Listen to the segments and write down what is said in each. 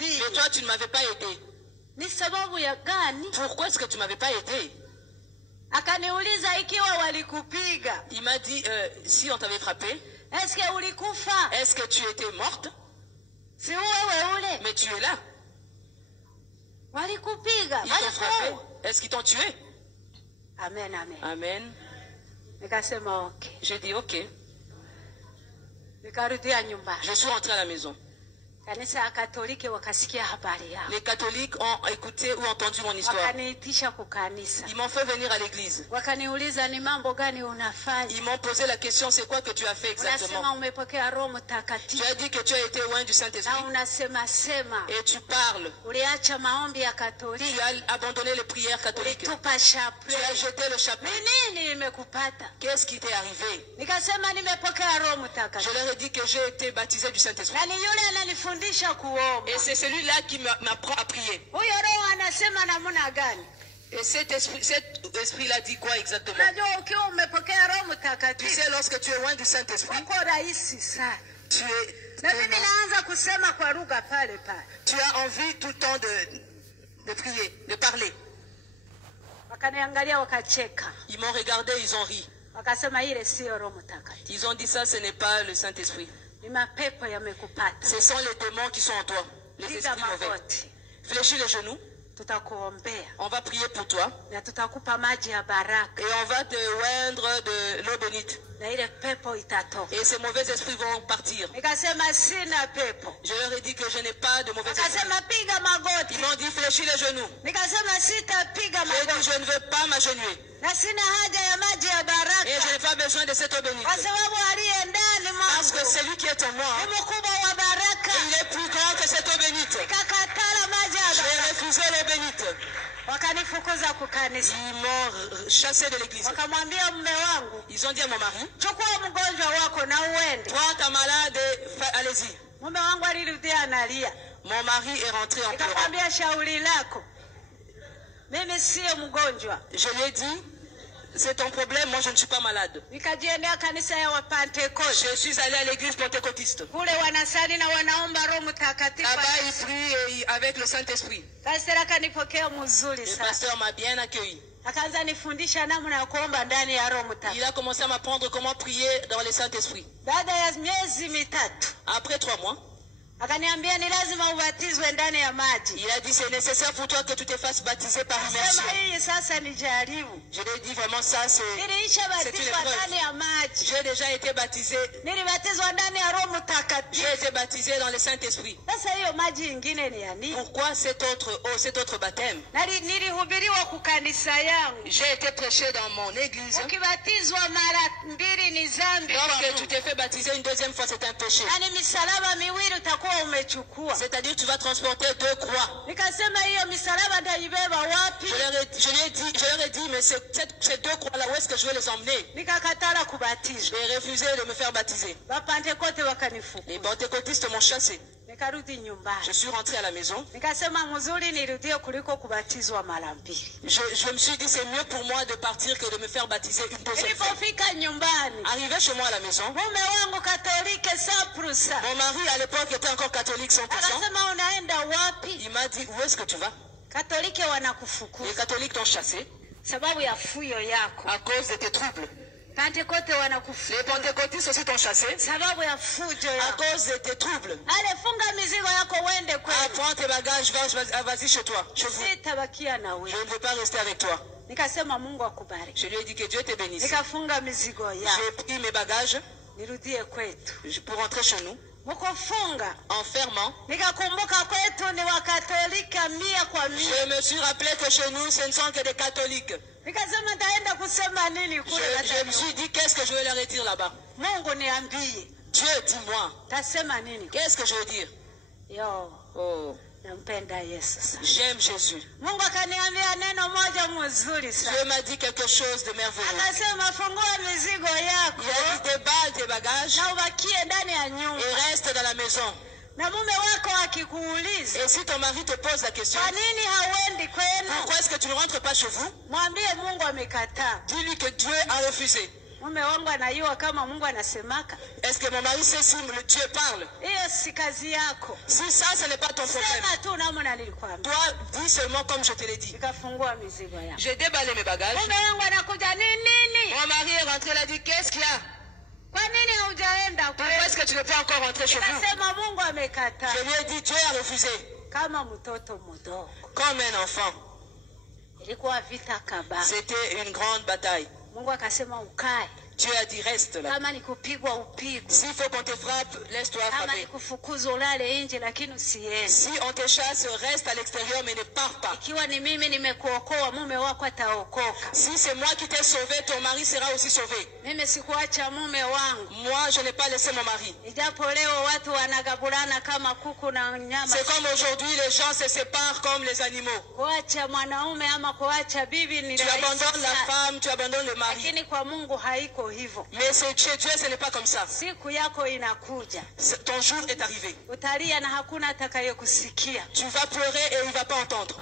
Mais toi, tu ne m'avais pas aidé. Pourquoi est-ce que tu ne m'avais pas aidé? Il m'a dit, si on t'avait frappé, est-ce que tu étais morte? Mais tu es là. Ils t'ont frappé. Est-ce qu'ils t'ont tué? Amen, amen. Amen. J'ai dit ok. Je suis rentré à la maison. Les catholiques ont écouté ou entendu mon histoire. Ils m'ont fait venir à l'église. Ils m'ont posé la question, c'est quoi que tu as fait exactement? Tu as dit que tu as été loin du Saint-Esprit. Et tu parles. Tu as abandonné les prières catholiques. Tu as jeté le chapeau. Qu'est-ce qui t'est arrivé? Je leur ai dit que j'ai été baptisé du Saint-Esprit. Et c'est celui-là qui m'apprend à prier. Et cet esprit-là dit quoi exactement? Tu sais, lorsque tu es loin du Saint-Esprit, tu as envie tout le temps de prier, de parler. Ils m'ont regardé, ils ont ri. Ils ont dit ça, ce n'est pas le Saint-Esprit. Ce sont les démons qui sont en toi, les esprits mauvais. Fléchis les genoux. On va prier pour toi. Et on va te oindre de l'eau bénite. Et ces mauvais esprits vont partir. Je leur ai dit que je n'ai pas de mauvais esprits. Ils m'ont dit fléchis les genoux. J'ai dit je ne veux pas m'agenouiller. Et je n'ai pas besoin de cette eau bénite. Parce que celui qui est en moi, il est plus grand que cette eau bénite. J'ai refusé l'eau bénite. Ils m'ont chassé de l'église. Ils ont dit à mon mari, prends ta malade et allez-y. Mon mari est rentré en pleurant. Je lui ai dit, c'est ton problème, moi je ne suis pas malade. Je suis allé à l'église pentecôtiste. Là-bas il prie avec le Saint-Esprit. Le pasteur m'a bien accueilli. Il a commencé à m'apprendre comment prier dans le Saint-Esprit. Après 3 mois, il a dit c'est nécessaire pour toi que tu te fasses baptiser par immersion. Je lui ai dit vraiment ça c'est une épreuve. J'ai déjà été baptisé. J'ai été baptisé dans le Saint-Esprit. Pourquoi cet autre baptême? J'ai été prêché dans mon église. Lorsque tu t'es fait baptiser une deuxième fois, c'est un péché. C'est-à-dire tu vas transporter 2 croix. Je leur ai dit, mais ces 2 croix-là, où est-ce que je vais les emmener? J'ai refusé de me faire baptiser. Les pentecôtistes m'ont chassé. Je suis rentré à la maison. Je me suis dit c'est mieux pour moi de partir que de me faire baptiser une deuxième fois. Arrivé chez moi à la maison, mon mari à l'époque était encore catholique 100%. Il m'a dit où est-ce que tu vas? Les catholiques t'ont chassé à cause de tes troubles. Les pentecôtistes aussi t'ont chassé à cause de tes troubles. Prends tes bagages, vas-y chez toi, chez vous. Je ne veux pas rester avec toi. Je lui ai dit que Dieu te bénisse. J'ai pris mes bagages pour rentrer chez nous. En fermant, je me suis rappelé que chez nous ce ne sont que des catholiques. Je me suis dit qu'est-ce que je vais leur dire là-bas. Dieu, dis-moi, qu'est-ce que je veux dire? Oh. J'aime Jésus. Dieu m'a dit quelque chose de merveilleux. Il a dit déballe tes bagages et reste dans la maison. Et si ton mari te pose la question, pourquoi est-ce que tu ne rentres pas chez vous? Dis-lui que Dieu a refusé. Est-ce que mon mari sait si Dieu parle? Si ça, ce n'est pas ton problème. Toi, dis seulement comme je te l'ai dit. J'ai déballé mes bagages. Mon mari est rentré, il a dit, qu'est-ce qu'il y a? Pourquoi est-ce que tu ne peux encore rentrer chez vous? Je lui ai dit, Dieu a refusé. Comme un enfant. C'était une grande bataille. Dieu a dit reste là. S'il faut qu'on te frappe, laisse-toi frapper. Si on te chasse, reste à l'extérieur mais ne pars pas. Si c'est moi qui t'ai sauvé, ton mari sera aussi sauvé. Moi, je n'ai pas laissé mon mari. C'est comme aujourd'hui, les gens se séparent comme les animaux. Tu abandonnes la femme, tu abandonnes le mari. Mais chez Dieu, ce n'est pas comme ça. Ton jour est arrivé. Tu vas pleurer et il ne va pas entendre.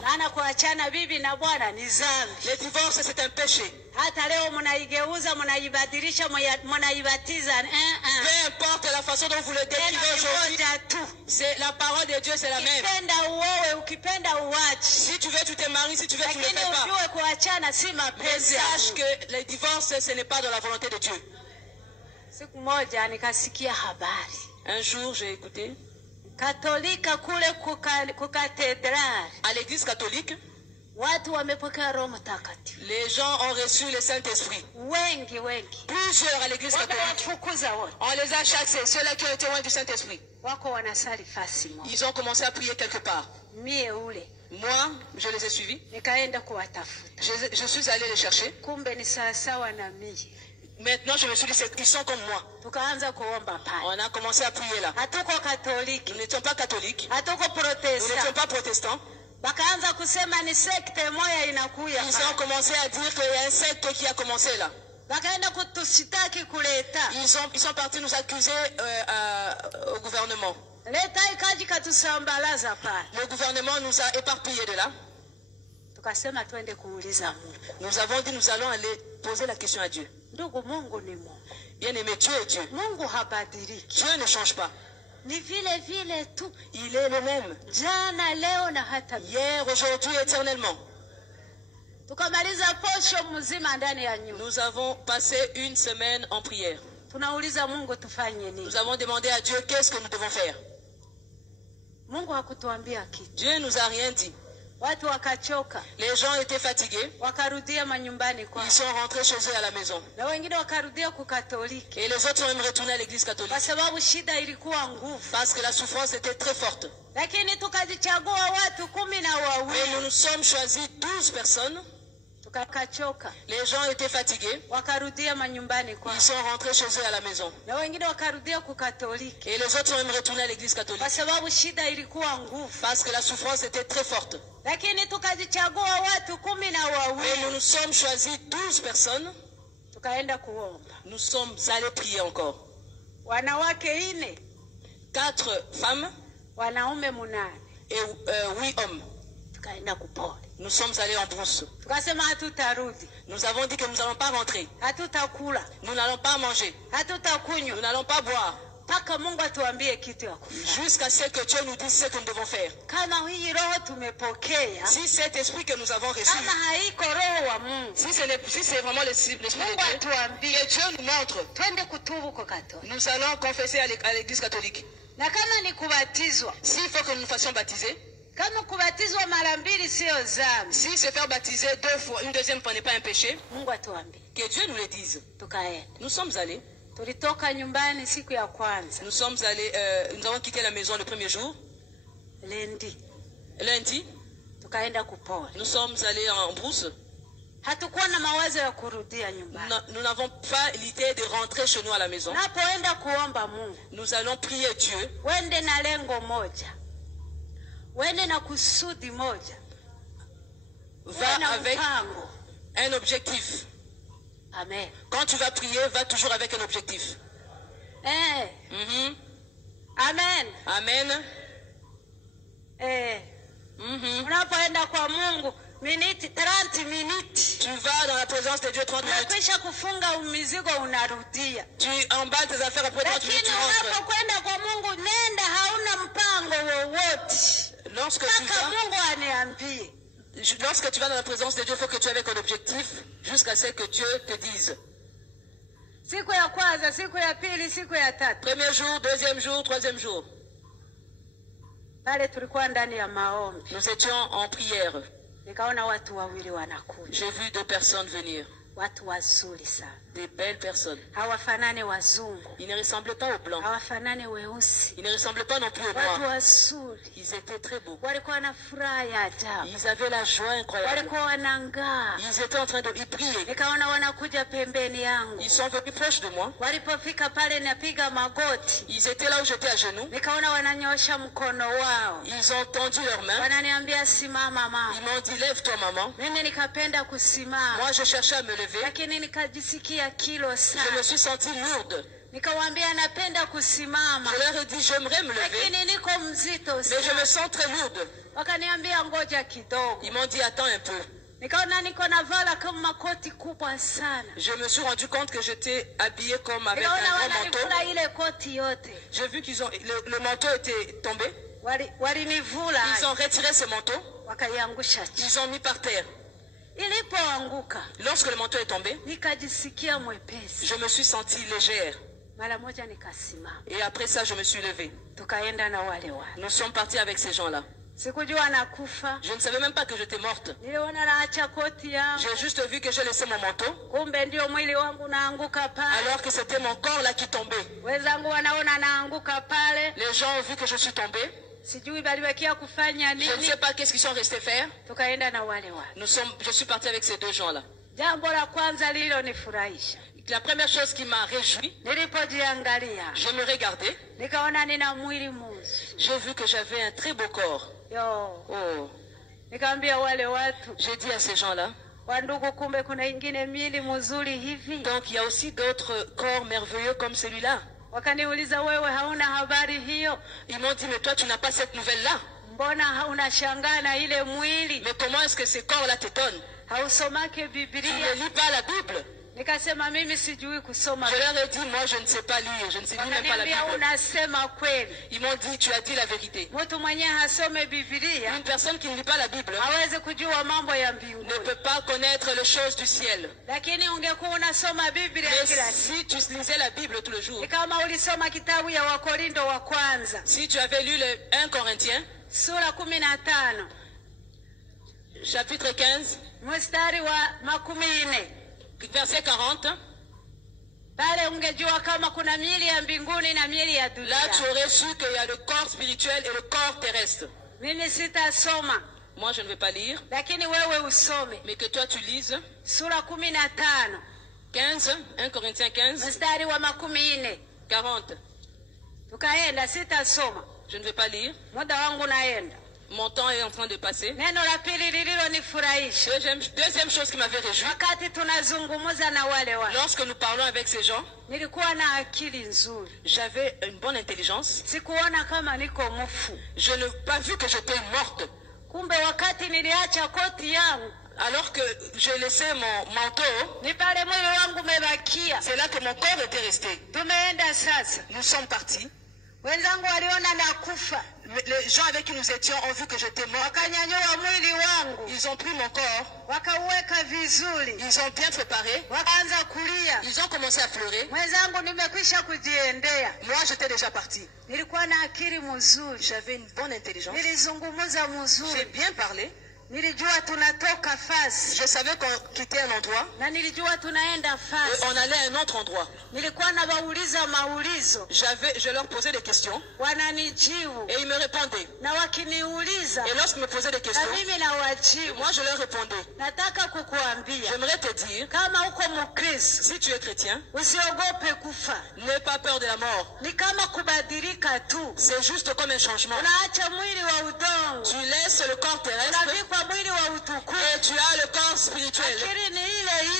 Le divorce, c'est un péché. Peu importe la façon dont vous le décrivez aujourd'hui, c'est la parole de Dieu, c'est la même. Si tu veux, tu te maries, si tu veux, tu ne le fais pas. Mais sache que le divorce, ce n'est pas dans la volonté de Dieu. Un jour, j'ai écouté à l'église catholique, les gens ont reçu le Saint-Esprit. Plusieurs à l'église catholique. On les a chassés, ceux-là qui ont été loin du Saint-Esprit. Ils ont commencé à prier quelque part. Moi, je les ai suivis. Je suis allé les chercher. Maintenant, je me suis dit, ils sont comme moi. On a commencé à prier là. Nous n'étions pas catholiques. Nous n'étions pas protestants. Ils ont commencé à dire qu'il y a un secte qui a commencé là. Ils sont partis nous accuser au gouvernement. Le gouvernement nous a éparpillés de là. Nous avons dit nous allons aller poser la question à Dieu. Bien aimé, Dieu est Dieu. Dieu ne change pas. Il est le même. Hier, aujourd'hui, éternellement. Nous avons passé une semaine en prière. Nous avons demandé à Dieu qu'est-ce que nous devons faire. Dieu ne nous a rien dit. Les gens étaient fatigués. Ils sont rentrés chez eux à la maison. Et les autres sont même retournés à l'église catholique. Parce que la souffrance était très forte. Mais nous nous sommes choisis 12 personnes. Les gens étaient fatigués. Ils sont rentrés chez eux à la maison. Et les autres sont même retournés à l'église catholique. Parce que la souffrance était très forte. Mais nous nous sommes choisis 12 personnes. Nous sommes allés prier encore. 4 femmes et 8 hommes. Nous sommes allés en brousse. Nous avons dit que nous n'allons pas rentrer. Nous n'allons pas manger. Nous n'allons pas boire. Jusqu'à ce que Dieu nous dise ce que nous devons faire. Si cet esprit que nous avons reçu, si c'est vraiment l'esprit de Dieu, que Dieu nous montre, nous allons confesser à l'église catholique. S'il faut que nous nous fassions baptiser, si se faire baptiser 2 fois, une deuxième fois n'est pas un péché, que Dieu nous le dise. Nous sommes allés. Nous avons quitté la maison le premier jour. Lundi, nous sommes allés en brousse. Nous n'avons pas l'idée de rentrer chez nous à la maison. Nous allons prier Dieu. Wende na kusudi moja. Va avec un objectif. Amen. Quand tu vas prier, va toujours avec un objectif. Amen. Amen. Unapoenda kwa Mungu miniti 30 minutes. Tu vas dans la présence de Dieu 30 minutes. Unakwisha kufunga mizigo unarudia. Tu emballes tes affaires après 30 minutes. Lakini unapokwenda kwa Mungu nenda hauna mpango wowote. Lorsque tu vas dans la présence de Dieu, il faut que tu aies avec un objectif jusqu'à ce que Dieu te dise. Siku ya kwanza, siku ya pili, siku ya tatu. Premier jour, deuxième jour, troisième jour. Pale tulikuwa ndani ya maombi. Nous étions en prière. Nikaona watu wawili wanakuja. J'ai vu 2 personnes venir. Watu wazuri sana. Des belles personnes. Hawafanane wazungu. Ils ne ressemblent pas aux blancs. Hawafanane weusi. Ils ne ressemblent pas non plus aux watu noirs. wazuri. Ils étaient très beaux. Walikuwa na furaha ya ajabu. Ils avaient la joie incroyable. Walikuwa wanangaa. Ils étaient en train de prier. Nikaona wanakuja pembeni yangu. Ils sont venus proches de moi. Walipofika pale napiga magoti. Ils étaient là où j'étais à genoux. Nikaona wananyosha mkono wao. Ils ont tendu leurs mains. Wananiambia simama mama. Ils m'ont dit lève-toi maman. Mimi nikapenda kusimama. Moi je cherchais à me lever. Lakini nikajisikia kilo sana. Je me suis sentie lourde. Nikawaambia napenda kusimama. Je leur ai dit j'aimerais me lever. Lakini niko mzito sana. Mais je me sens très lourde. Wakaniambia ngoja kidogo. Ils m'ont dit attends un peu. Nikaona niko na vala kama makoti kubwa sana. Je me suis rendu compte que j'étais habillée comme avec un grand manteau. Ile koti yote. J'ai vu qu'ils ont le manteau était tombé. Walinivula. Ils ont retiré ce manteau. Wakaiangusha. Ils ont mis par terre. Ilipoanguka. Lorsque le manteau est tombé, nikajisikia mwepesi. Je me suis sentie légère. Mara moja nikasimama. Et après ça, je me suis levée. Tukaenda na wale wale. Nous sommes partis avec ces gens-là. Sikujua nakufa. Je ne savais même pas que j'étais morte. Niliona naacha koti yangu. J'ai juste vu que j'ai laissé mon manteau. Kumbe ndio mwili wangu naanguka pale. Alors que c'était mon corps là qui tombait. Wenzangu wanaona naanguka pale. Les gens ont vu que je suis tombée. Sijui baliwekea kufanya nini. Je ne sais pas qu'est-ce qu'ils sont restés faire. Tukaenda na wale wale. Je suis partie avec ces 2 gens-là. Jambo la kwanza lililonifurahisha. La première chose qui m'a réjoui, nilipojiangalia, je me regardais. Nikaona nina mwili mzuri. J'ai vu que j'avais un très beau corps. Oh. Nikamwambia wale watu. J'ai dit à ces gens-là. Wandugu, kumbe kuna ingine miili mzuri hivi. Donc il y a aussi d'autres corps merveilleux comme celui-là. Wakaniuliza wewe hauna habari hiyo? Ils m'ont dit mais toi tu n'as pas cette nouvelle-là. Mbona unashangaa na ile mwili? Mais comment est-ce que ces corps-là t'étonnent? Hausomake Biblia? Tu ne lis pas la Bible? Nikasema mimi sijui kusoma. Je leur ai dit moi je ne sais pas lire, je ne sais même pas la Bible. Unasema kweli? Ils m'ont dit tu as dit la vérité. Mtu mwenye hasome Biblia, une personne qui ne lit pas la Bible hawezi kujua mambo ya mbinguni, ne peut pas connaître les choses du ciel. Lakini ungekuwa unasoma Biblia kila siku, si tu lisais la Bible tous les jours, kama ulisoma kitabu ya Wakorinto wa kwanza, si tu avais lu le 1 Corinthiens sura 15 chapitre 15 mstari wa 40 verset 40, pale ungejua kama kuna miili ya mbinguni na miili ya dunia. Là tu aurais su qu'il y a le corps spirituel et le corps terrestre. Mimi sitasoma. Moi je ne vais pas lire. Lakini wewe usome. Mais que toi tu lises. Sura 15. 15, 1 Corinthiens 15. Mstari wa 40. 40. Tukaenda sitasoma. Je ne vais pas lire. Muda wangu naenda. Mon temps est en train de passer. Neno la pili lililonifurahisha. Deuxième chose qui m'avait réjoui. Wakati tunazungumza na wale wale. Lorsque nous parlons avec ces gens, nilikuwa na akili nzuri. J'avais une bonne intelligence. Sikuona kama niko mfu. Je n'ai pas vu que j'étais morte. Kumbe wakati niliacha koti yangu, alors que j'ai laissé mon manteau, ni pale mwili wangu umebakia. C'est là que mon corps était resté. Tumeenda sasa. Nous sommes partis. Wenzangu waliona nakufa. Les gens avec qui nous étions ont vu que j'étais mort. Wakanyanyua mwili wangu. Ils ont pris mon corps. Wakauweka vizuri. Ils ont bien préparé. Wakaanza kulia. Ils ont commencé à pleurer. Wenzangu nimekwisha kujiendea. Moi j'étais déjà parti. Nilikuwa na akili mzuri. J'avais une bonne intelligence. Nilizungumza mzuri. J'ai bien parlé. Nilijua tunatoka fasi. Je savais qu'on quittait un endroit. Na nilijua tunaenda fasi. Et on allait à un autre endroit. Nilikuwa nabauliza maulizo. Je leur posais des questions. Wananijibu. Et ils me répondaient. Na wakiniuliza. Et lorsqu'ils me posaient des questions, na mimi nawajibu. Moi je leur répondais. Nataka kukuambia. J'aimerais te dire, kama uko mkristo, si tu es chrétien, usiogope kufa. N'aie pas peur de la mort. Ni kama kubadilika tu. C'est juste comme un changement. Unaacha mwili wa udongo. Tu laisses le corps terrestre. Unavikwa mwili wa utukufu. Et tu as le corps spirituel. Akili ni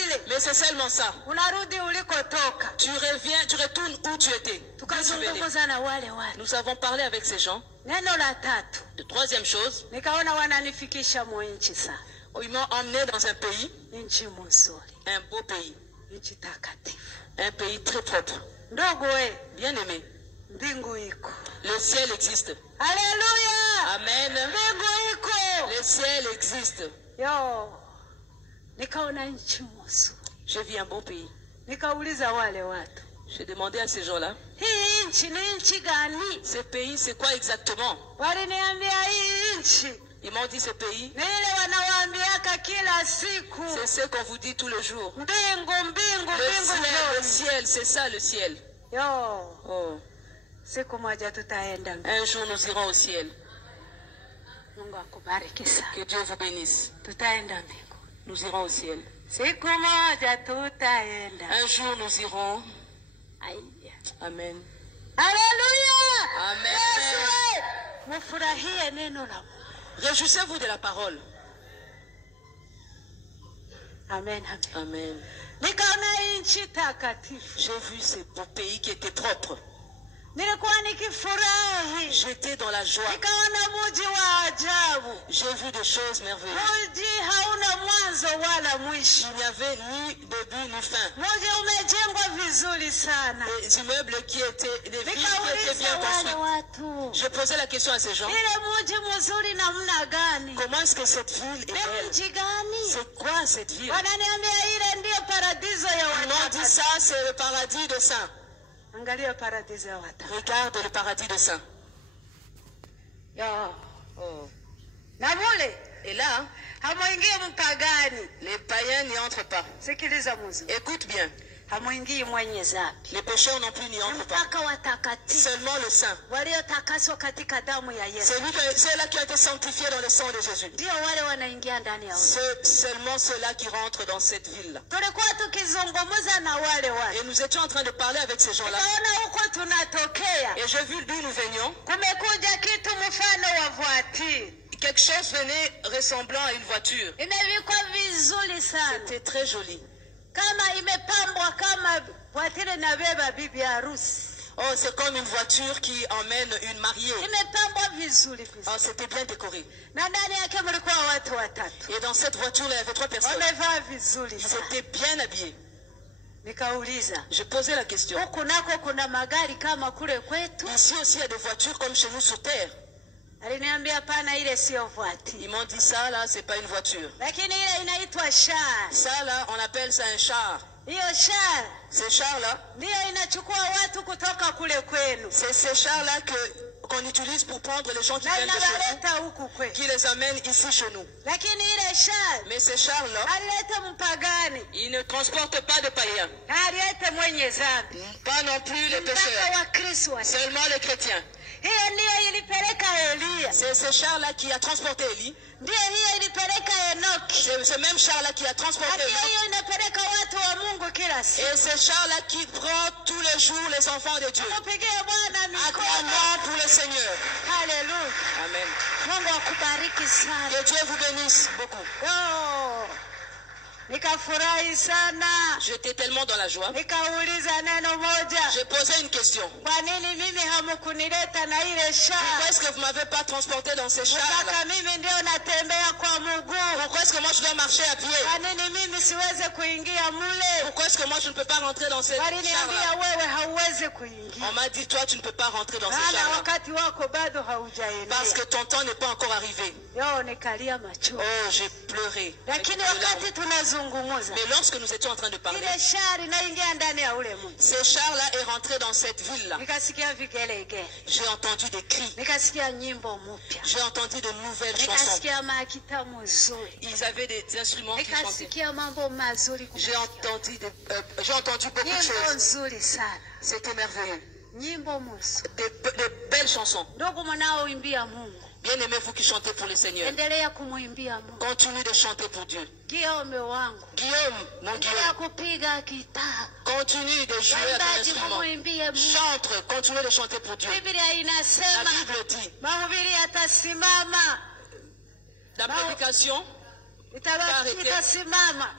ile. Mais c'est seulement ça. Unarudi ulikotoka. Tu reviens, tu retournes où tu étais. Tukazungumza na wale watu. Nous avons parlé avec ces gens. Neno la tatu. La troisième chose. Nikaona wananifikisha mwinchi sana. Ils m'ont emmené dans un pays. Nchi mzuri. Un beau pays. Nchi takatifu. Un pays très propre. Ndogo we. Bien aimé. Mbingu iko. Le ciel existe. Alléluia. Amen. Mbingu iko. Le ciel existe. Yo. Nikaona nchi mzuri. J'ai vu un beau pays. Nikauliza wale watu. J'ai demandé à ces gens-là. Hii nchi ni nchi gani? Ce pays c'est quoi exactement? Waliniambia hii nchi. Ils m'ont dit ce pays. C'est ce qu'on vous dit tous les jours. Le ciel, c'est ça le ciel. Yo. Oh. Un jour nous irons au ciel. Que Dieu vous bénisse. Nous irons au ciel. Un jour nous irons. Amen. Alléluia. Amen. Réjouissez-vous de la parole. Amen. Amen. J'ai vu ce beau pays qui était propre. J'étais dans la joie. J'ai vu des choses merveilleuses. Il n'y avait ni début ni fin. Des immeubles qui étaient, des villes qui étaient bien construites. Je posais la question à ces gens. Comment est-ce que cette ville est belle? C'est quoi cette ville? Ils m'ont dit ça, c'est le paradis de saints. Regarde le paradis de saints. Oh. Et là, les païens n'y entrent pas. Écoute bien. Les pécheurs non plus n'y entrent pas. Seulement le saint. C'est ceux-là qui ont été sanctifiés dans le sang de Jésus. Seulement ceux-là qui rentrent dans cette ville-là. Et nous étions en train de parler avec ces gens-là. Et j'ai vu d'où nous venions. Quelque chose venait ressemblant à une voiture. C'était très joli. Oh, c'est comme une voiture qui emmène une mariée. Oh, c'était bien décoré. Et dans cette voiture, il y avait 3 personnes. Ils étaient bien habillés. Je posais la question. Ici aussi, il y a des voitures comme chez nous sur terre. Ils m'ont dit ça là, c'est pas une voiture. Ça là, on appelle ça un char. Ces chars là, c'est ces chars là qu'on utilise pour prendre les gens qui viennent de chez nous, qui les amènent ici chez nous. Mais ces chars là, ils ne transportent pas de païens, pas non plus les pécheurs, seulement les chrétiens. C'est ce char-là qui a transporté Élie. C'est ce même char-là qui a transporté Élie. Et ce char-là qui prend tous les jours les enfants de Dieu. Acclamons pour le Seigneur. Alléluia. Amen. Que Dieu vous bénisse beaucoup. J'étais tellement dans la joie. J'ai posé une question. Pourquoi est-ce que vous ne m'avez pas transporté dans ces chars? Pourquoi est-ce que moi je dois marcher à pied? Pourquoi est-ce que moi je ne peux pas rentrer dans ces chars? On m'a dit, toi tu ne peux pas rentrer dans ces chars parce que ton temps n'est pas encore arrivé. Oh, j'ai pleuré. Mais lorsque nous étions en train de parler, ce char-là est rentré dans cette ville-là. J'ai entendu des cris. J'ai entendu de nouvelles chansons. Ils avaient des instruments qui chantaient. J'ai entendu beaucoup de choses. C'était merveilleux. Des belles chansons. Bien aimés, vous qui chantez pour le Seigneur, continuez de chanter pour Dieu. Guillaume, mon Guillaume, continue de jouer à ton instrument. Chante, continue de chanter pour Dieu. La Bible dit, la prédication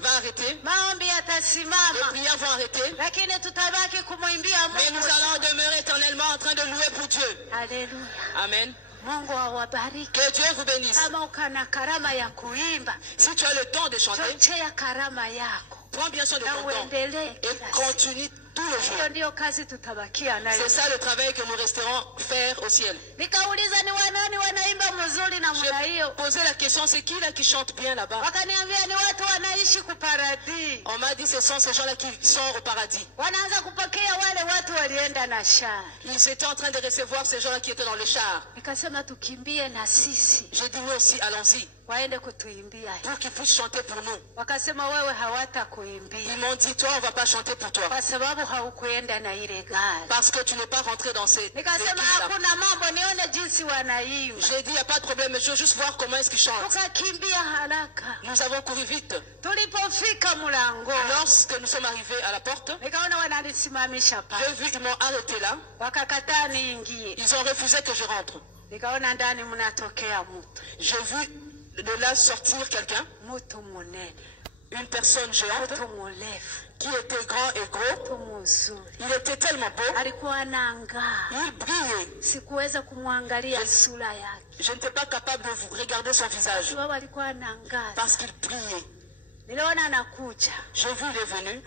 va arrêter. Les prières vont arrêter. Mais nous allons demeurer éternellement en train de louer pour Dieu. Amen. Que Dieu vous bénisse. Si tu as le temps de chanter, prends bien soin de ton temps et continue tout le jour. C'est ça le travail que nous resterons faire au ciel. J'ai posé la question, c'est qui là qui chante bien là-bas? On m'a dit ce sont ces gens-là qui sont au paradis. Ils étaient en train de recevoir ces gens-là qui étaient dans le char. J'ai dit nous aussi, allons-y. Pour qu'ils puissent chanter pour nous. Ils m'ont dit, toi on ne va pas chanter pour toi. Parce que tu n'es pas rentré dans ces équipes-là. J'ai dit, il n'y a pas de problème, mais je veux juste voir comment est-ce qu'ils chantent. Nous avons couru vite. Lorsque nous sommes arrivés à la porte, j'ai vu, ils m'ont arrêté là. Ils ont refusé que je rentre. J'ai vu de là sortir quelqu'un, une personne géante, qui était grand et gros. Il était tellement beau. Il brillait. Je n'étais pas capable de vous regarder son visage parce qu'il brillait. J'ai vu, il est venu.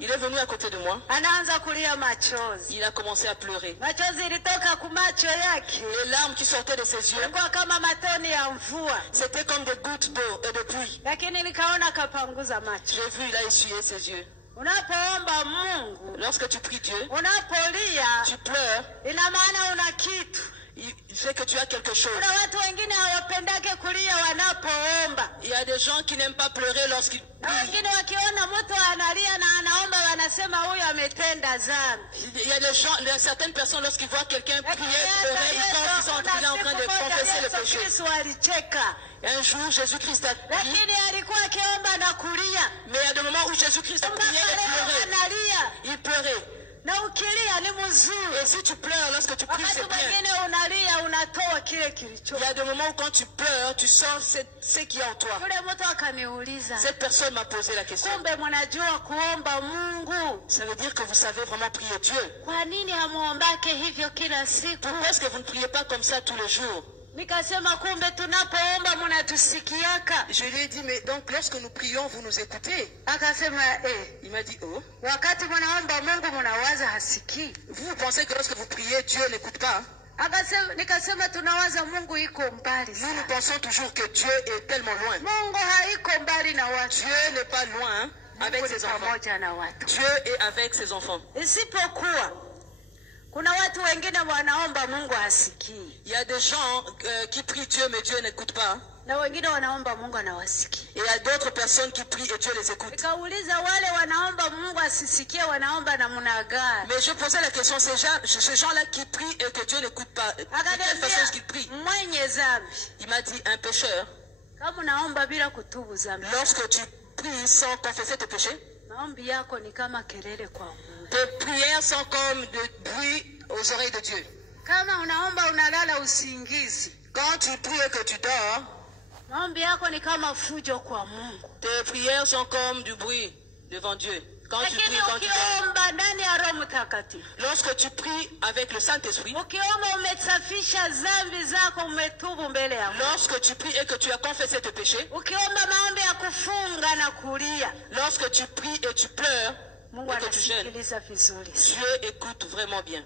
Il est venu à côté de moi. Il a commencé à pleurer. Les larmes qui sortaient de ses yeux, c'était comme des gouttes d'eau et de pluie. J'ai vu, il a essuyé ses yeux. Lorsque tu pries Dieu, tu pleures. Il fait que tu as quelque chose. Il y a des gens qui n'aiment pas pleurer lorsqu'ils prient. Il y a des gens, certaines personnes lorsqu'ils voient quelqu'un prier, pleurer, ils pensent qu'ils sont en train de confesser le péché. Un jour, Jésus-Christ a prié. Mais il y a des moments où Jésus-Christ a prié et pleurait. Il pleurait. Et si tu pleures lorsque tu pries, c'est bien. Il y a des moments où quand tu pleures, tu sens ce qui est en toi. Cette personne m'a posé la question. Ça veut dire que vous savez vraiment prier Dieu. Pourquoi est-ce que vous ne priez pas comme ça tous les jours? Je lui ai dit, mais donc lorsque nous prions, vous nous écoutez? Il m'a dit, oh. Vous pensez que lorsque vous priez, Dieu n'écoute pas? Nous pensons toujours que Dieu est tellement loin. Dieu n'est pas loin avec ses enfants. Dieu est avec ses enfants. Il y a des gens qui prient Dieu, mais Dieu n'écoute pas. Et il y a d'autres personnes qui prient et Dieu les écoute. Mais je posais la question, ces gens-là qui prient et que Dieu n'écoute pas, de quelle façon est-ce qu'ils prient? Il m'a dit, un pécheur, lorsque tu pries sans confesser tes péchés, tes prières sont comme de bruit aux oreilles de Dieu. Quand tu pries et que tu dors, tes prières sont comme du bruit devant Dieu. Quand tu pries, quand tu dors. Lorsque tu pries avec le Saint-Esprit, lorsque tu pries et que tu as confessé tes péchés, lorsque tu pries et tu pleures, et que tu jeûnes, Dieu écoute vraiment bien.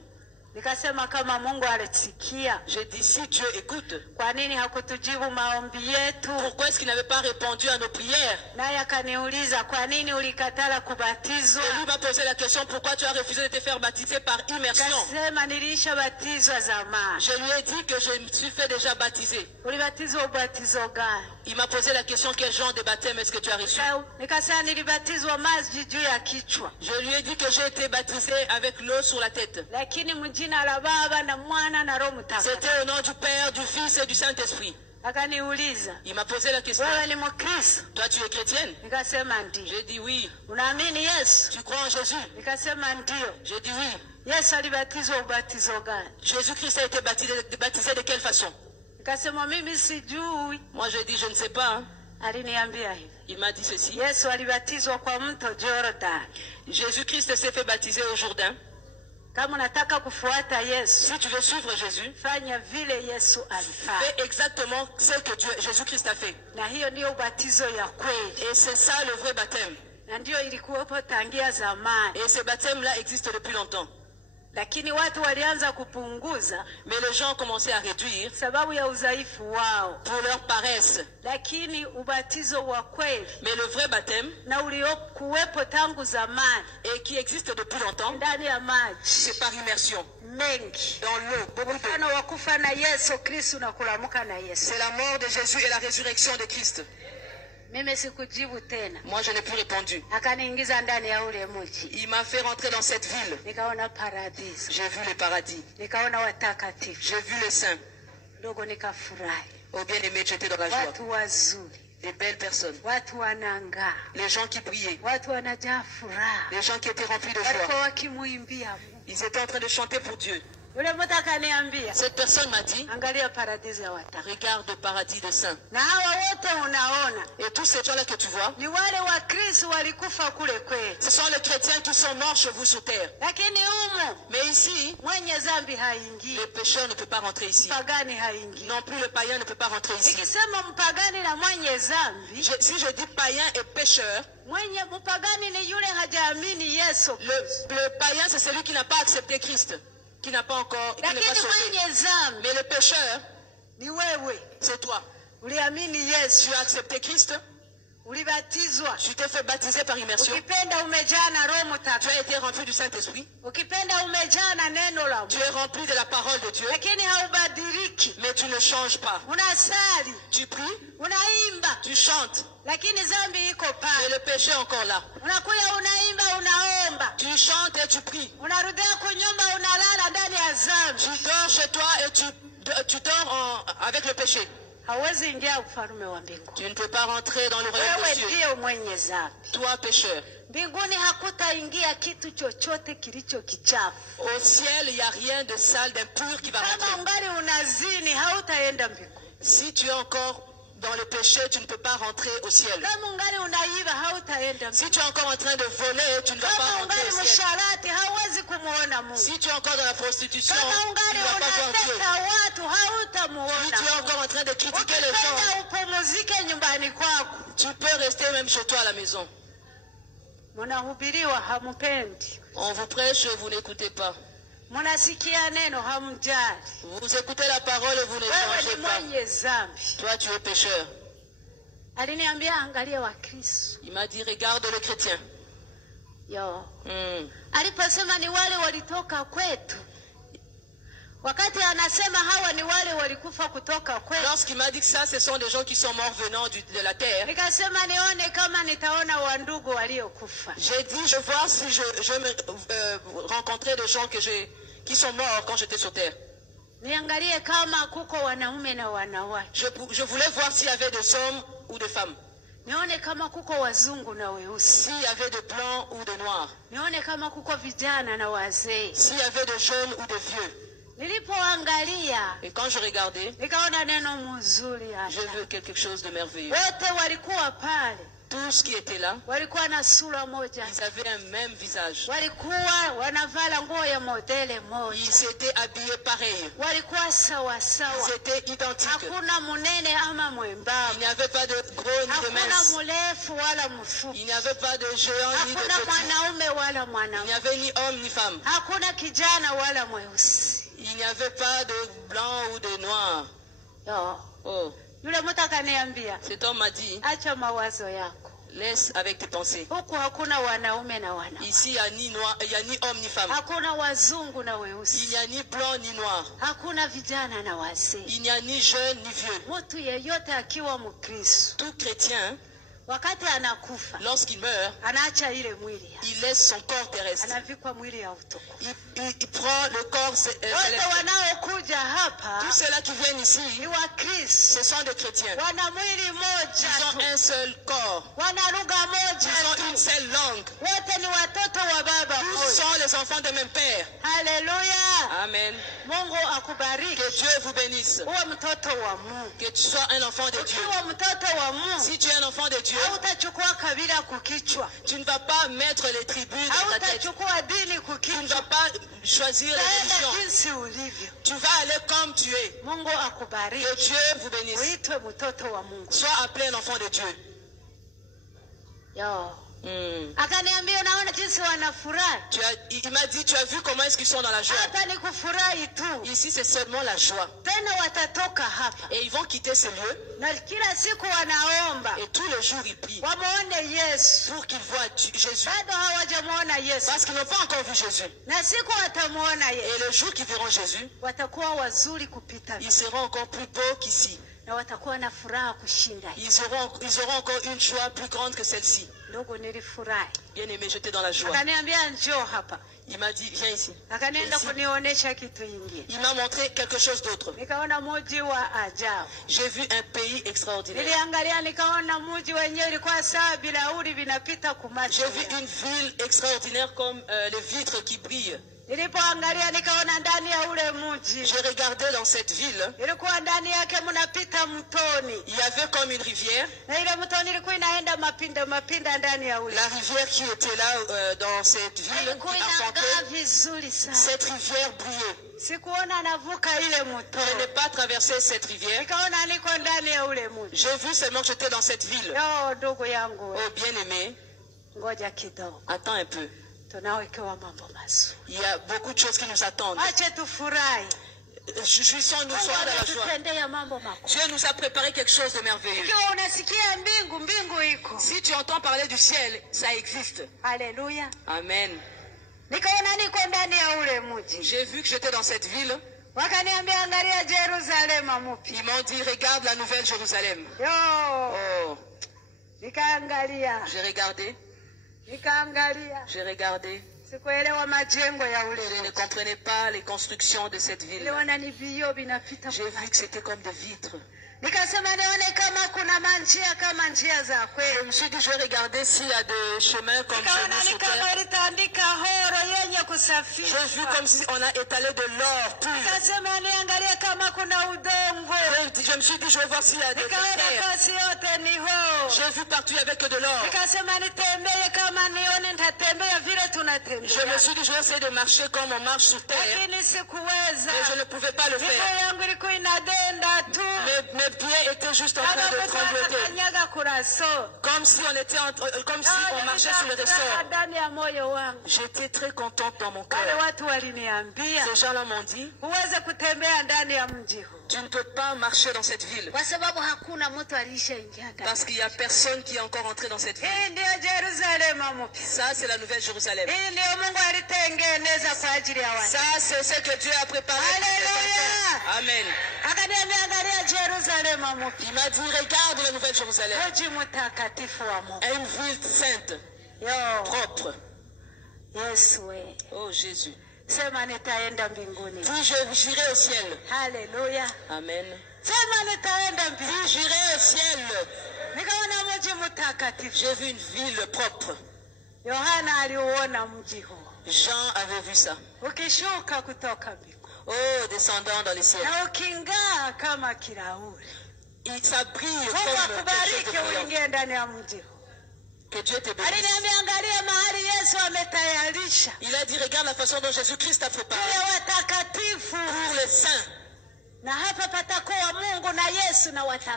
Nikasema kama Mungu alisikia. J'ai dit si Dieu écoute. Kwa nini hakutujibu maombi yetu? Pourquoi est-ce qu'il n'avait pas répondu à nos prières? Naye akaniuliza kwa nini ulikatala kubatizwa? Et lui m'a posé la question pourquoi tu as refusé de te faire baptiser par immersion? Nikasema nilishabatizwa zamani. Je lui ai dit que je me suis fait déjà baptiser. Ulibatizwa ubatizo gani? Il m'a posé la question quel genre de baptême est-ce que tu as reçu? Nikasema nilibatizwa maji juu ya kichwa. Je lui ai dit que j'ai été baptisé avec l'eau sur la tête. Lakini mjina la Baba na Mwana na Roho Mtakatifu. C'était au nom du Père, du Fils et du Saint-Esprit. Akaniuliza. Il m'a posé la question. Wewe ni Mkristo? Toi tu es chrétienne? Nikasema ndio. J'ai dit oui. Unaamini Yesu? Tu crois en Jésus? Nikasema ndio. J'ai dit oui. Yesu alibatizwa ubatizo gani? Jésus-Christ a été baptisé de quelle façon? Nikasema mimi sijui. Moi je dis je ne sais pas. Aliniambia hivi. Il m'a dit ceci. Yesu alibatizwa kwa mto Jordan. Jésus-Christ s'est fait baptiser au Jourdain. Kama unataka kufuata Yesu, si tu veux suivre Jésus, fanya vile Yesu alifanya. Fais exactement ce que Jésus-Christ a fait. Na hiyo ndio ubatizo ya kweli. Et c'est ça le vrai baptême. Na ndio ilikuwepo tangia zamani. Et ce baptême-là existe depuis longtemps. Lakini watu walianza kupunguza, mais les gens ont commencé à réduire sababu ya udhaifu wao, pour leur paresse. Lakini ubatizo wa kweli, mais le vrai baptême, na uliokuwepo tangu zamani, et qui existe depuis longtemps, ndani ya maji, c'est par immersion. Mengi. Dans l'eau, beaucoup d'eau. Mfano wa kufa na Yesu Kristo na kulamuka na Yesu. C'est la mort de Jésus et la résurrection de Christ. Mimi sikujibu tena. Moi je n'ai plus répondu. Akaniingiza ndani ya ule mji. Il m'a fait rentrer dans cette ville. Nikaona paradiso. J'ai vu le paradis. Nikaona watakatifu. J'ai vu les saints. Ndogo nikafurahi. Oh bien-aimé, j'étais dans la joie. Watu wazuri. Des belles personnes. Watu wananga. Les gens qui priaient. Watu wanajaa furaha. Les gens qui étaient remplis de joie. joie. Wakimuimbia Mungu. Ils étaient en train de chanter pour Dieu. Cette personne m'a dit, regarde le paradis de saints. Et tous ces gens-là que tu vois, ce sont les chrétiens qui sont morts chez vous sur terre. Mais ici, le pécheur ne peut pas rentrer ici. Non plus le païen ne peut pas rentrer ici. Si je dis païen et pécheur, le païen c'est celui qui n'a pas accepté Christ, qui n'a pas encore, qui n'est pas sauvé. Mais le pécheur, c'est toi. Tu as accepté Christ. Tu t'es fait baptiser par immersion. Tu as été rempli du Saint-Esprit. Tu es rempli de la parole de Dieu. Mais tu ne changes pas. Tu pries. Tu chantes. Mais le péché est encore là. Tu chantes et tu pries. Tu dors chez toi et tu dors avec le péché. Tu ne peux pas rentrer dans le royaume de Dieu. Toi, pécheur. Au ciel, il n'y a rien de sale, d'impur qui va rentrer. Si tu es encore dans le péché, tu ne peux pas rentrer au ciel. Si tu es encore en train de voler, tu ne vas pas rentrer au ciel. Si tu es encore dans la prostitution, tu ne vas pas voir Dieu. Si tu es encore en train de critiquer les gens, tu peux rester même chez toi à la maison. On vous prêche, vous n'écoutez pas. Vous écoutez la parole et vous ne changez pas. Toi, tu es pécheur. Il m'a dit, regarde le chrétien. Lorsqu'il m'a dit que ça, ce sont des gens qui sont morts venant de la terre, j'ai dit, je vois si je me rencontrais des gens qui sont morts quand j'étais sur terre. Je voulais voir s'il y avait des hommes ou des femmes. S'il y avait de blancs ou de noirs. S'il y avait de jeunes ou de vieux. Et quand je regardais, j'ai vu quelque chose de merveilleux. Tous qui étaient là, ils avaient un même visage. Ils s'étaient habillés pareil. Ils étaient identiques. Il n'y avait pas de gros ni de mince. Il n'y avait pas de géant ni de petit. Il n'y avait ni homme ni femme. Il n'y avait pas de blanc ou de noir. Oh. Cet homme m'a dit, laisse avec tes pensées. Ici, il n'y a ni homme ni femme. Il n'y a ni blanc ni noir. Il n'y a ni jeune ni vieux. Tout chrétien, lorsqu'il meurt, il laisse son corps terrestre. Il prend le corps céleste. Tous ceux-là qui viennent ici, ce sont des chrétiens. Ils ont un seul corps. Ils ont une seule langue. Tous sont les enfants de même père. Alléluia. Amen. Que Dieu vous bénisse. Que tu sois un enfant de Dieu. Si tu es un enfant de Dieu, tu ne vas pas mettre les tribus dans ta tête. Tu ne vas pas choisir les religions. Tu vas aller comme tu es. Que Dieu vous bénisse. Sois appelé un enfant de Dieu. Il m'a dit, tu as vu comment est-ce qu'ils sont dans la joie. Ici c'est seulement la joie. Et ils vont quitter ce lieu. Et tous les jours ils prient pour qu'ils voient Jésus. Parce qu'ils n'ont pas encore vu Jésus. Et le jour qu'ils verront Jésus, ils seront encore plus beaux qu'ici. Ils auront encore une joie plus grande que celle-ci. Bien aimé, j'étais dans la joie. Il m'a dit, viens ici. Il m'a montré quelque chose d'autre. J'ai vu un pays extraordinaire. J'ai vu une ville extraordinaire comme les vitres qui brillent. J'ai regardé dans cette ville. Il y avait comme une rivière. La rivière qui était là dans cette ville, cette rivière brillait. Je n'ai pas traversé cette rivière. J'ai vu seulement que j'étais dans cette ville. Oh bien-aimé, attends un peu. Il y a beaucoup de choses qui nous attendent. Jouissons nous soir dans la joie. Dieu nous a préparé quelque chose de merveilleux. Si tu entends parler du ciel, ça existe. Alléluia. Amen. J'ai vu que j'étais dans cette ville. Ils m'ont dit, regarde la nouvelle Jérusalem. Oh. J'ai regardé. J'ai regardé. Je ne comprenais pas les constructions de cette ville. J'ai vu que c'était comme des vitres. Je me suis dit, je vais regarder s'il y a des chemins comme chez nous sur terre. J'ai vu comme si on a étalé de l'or pur. Je me suis dit, je vais voir s'il y a des terres. J'ai vu partout avec de l'or. Je me suis dit, je vais essayer de marcher comme on marche sur terre. Mais je ne pouvais pas le faire. Mes pieds étaient juste en train de trembloter. Comme si on marchait sur le ressort. J'étais très contente dans mon cœur. Ces gens-là m'ont dit, tu ne peux pas marcher dans cette ville. Parce qu'il n'y a personne qui est encore entré dans cette ville. Ça, c'est la nouvelle Jérusalem. Ça, c'est ce que Dieu a préparé. Amen. Il m'a dit, regarde la nouvelle Jérusalem. Une ville sainte, propre. Oh Jésus. Puis j'irai au ciel. Alléluia. Amen. Puis j'irai au ciel. J'ai vu une ville propre. Jean avait vu ça. Oh, descendant dans les ciels. Ça brille comme quelque chose de brillant. Que Dieu te bénisse. Il a dit, regarde la façon dont Jésus-Christ a préparé pour les saints.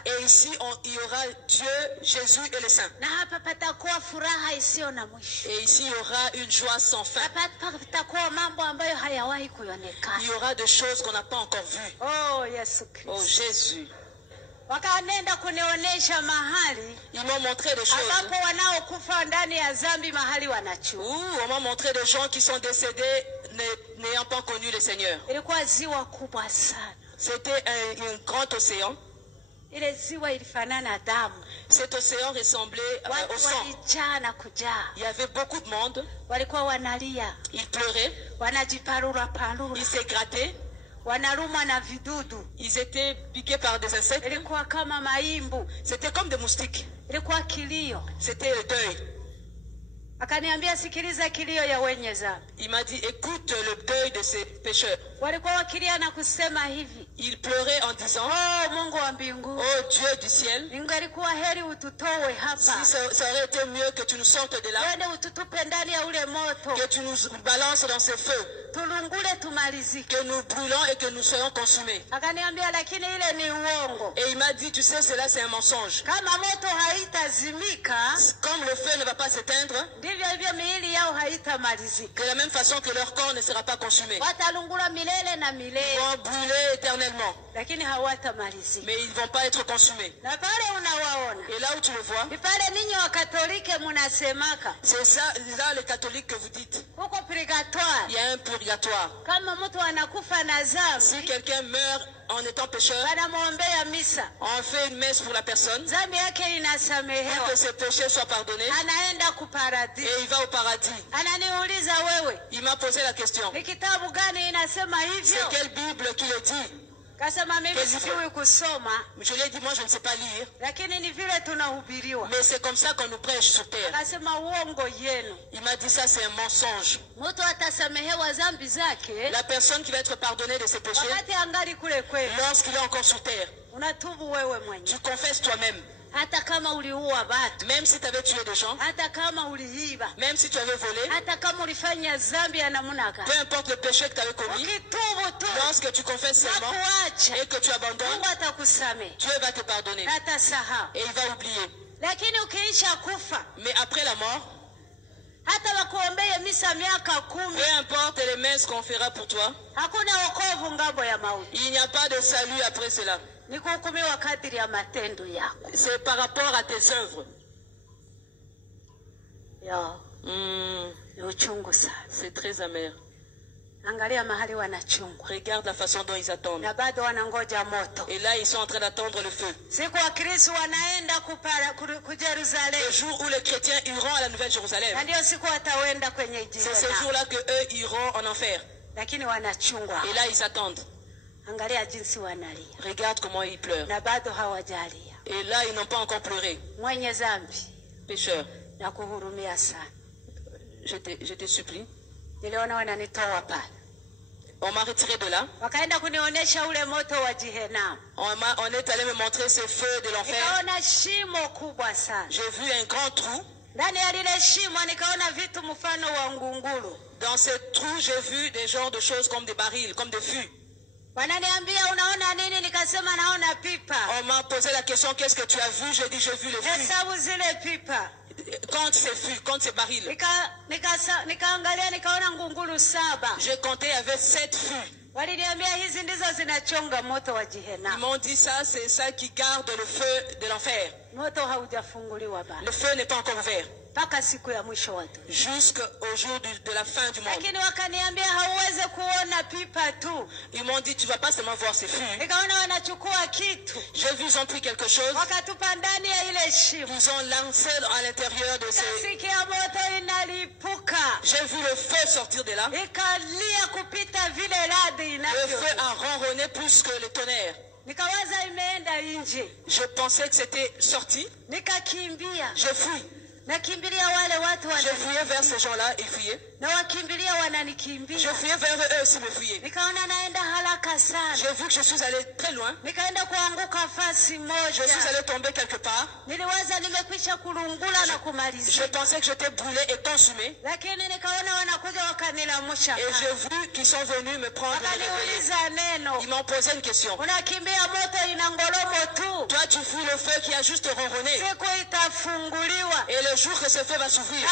Et ici, il y aura Dieu, Jésus et les saints. Et ici, il y aura une joie sans fin. Il y aura des choses qu'on n'a pas encore vues. Oh Jésus. Ils m'ont montré des choses. On m'a montré des gens qui sont décédés n'ayant pas connu le Seigneur. C'était un grand océan. Cet océan ressemblait au sang. Il y avait beaucoup de monde. Ils pleuraient. Ils s'égrattaient. Ils étaient piqués par des insectes. C'était comme des moustiques. C'était le deuil. Il m'a dit, écoute le deuil de ces pécheurs. Il pleurait en disant, oh Dieu du ciel, si ça aurait été mieux que tu nous sortes de là, que tu nous balances dans ce feu, que nous brûlons et que nous soyons consumés. Et il m'a dit, tu sais, cela c'est un mensonge. Comme le feu ne va pas s'éteindre, de la même façon que leur corps ne sera pas consumé. Ils vont brûler éternellement. Mais ils ne vont pas être consumés. Et là où tu le vois, c'est ça, là les catholiques que vous dites. Il y a un purgatoire. Si quelqu'un meurt en étant pécheur, on fait une messe pour la personne pour que ses péchés soient pardonnés et il va au paradis. Il m'a posé la question, c'est quelle Bible qui le dit? Je lui ai dit, moi je ne sais pas lire, mais c'est comme ça qu'on nous prêche sur terre. Il m'a dit, ça c'est un mensonge. La personne qui va être pardonnée de ses péchés, lorsqu'il est encore sur terre, tu confesses toi-même. Même si tu avais tué des gens, même si tu avais volé, peu importe le péché que tu avais commis, lorsque tu confesses seulement et que tu abandonnes, Dieu va te pardonner et il va oublier. Mais après la mort, peu importe les messes qu'on fera pour toi, il n'y a pas de salut après cela. C'est par rapport à tes œuvres. C'est très amer. Regarde la façon dont ils attendent. Et là, ils sont en train d'attendre le feu. Le jour où les chrétiens iront à la Nouvelle Jérusalem, c'est ce jour-là qu'eux iront en enfer. Et là, ils attendent. Regarde comment ils pleurent. Et là, ils n'ont pas encore pleuré. Pécheur, je te supplie. On m'a retiré de là. On est allé me montrer ce feu de l'enfer. J'ai vu un grand trou. Dans ce trou, j'ai vu des genres de choses comme des barils, comme des fûts. On m'a posé la question, qu'est-ce que tu as vu? J'ai dit, j'ai vu les fûts. Compte ces fûts, compte ces barils. J'ai compté, il y avait 7 fûts. Ils m'ont dit ça, c'est ça qui garde le feu de l'enfer. Le feu n'est pas encore ouvert. Jusqu'au jour de la fin du monde. Ils m'ont dit, tu ne vas pas seulement voir ces fûts. J'ai vu, ils ont pris quelque chose. Ils ont lancé à l'intérieur de ces... J'ai vu le feu sortir de là. Le feu a ronronné plus que le tonnerre. Je pensais que c'était sorti. Je fuis. Je fuyais vers ces gens-là, ils fuyaient. Je fuyais vers eux aussi, me fuyaient. J'ai vu que je suis allé très loin. Je suis allé tomber quelque part. Je pensais que j'étais brûlé et consumé. Et j'ai vu qu'ils sont venus me prendre. Ils m'ont posé une question. Toi, tu fuis le feu qui a juste ronronné. Et le jour que ce feu va s'ouvrir,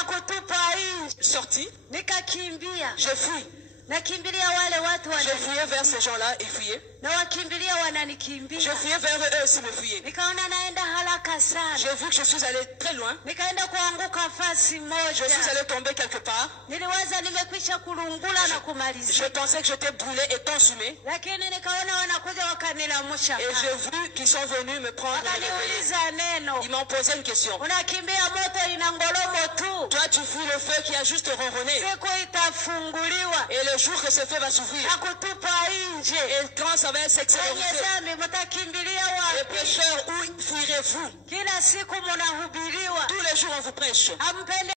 sorti, je fuis. Je fuyais vers ces gens-là, ils fuyaient. Je fuyais vers eux aussi, me fuyaient. J'ai vu que je suis allé très loin. Je suis allé tomber quelque part. Je pensais que j'étais brûlé et consumé. Et j'ai vu qu'ils sont venus me prendre. Ils m'ont posé une question. Toi, tu fuis le feu qui a juste ronronné. Et le jour que ce feu va s'ouvrir, et quand ça va s'extérioriser, les pécheurs, où fuirez-vous? Tous les jours on vous prêche.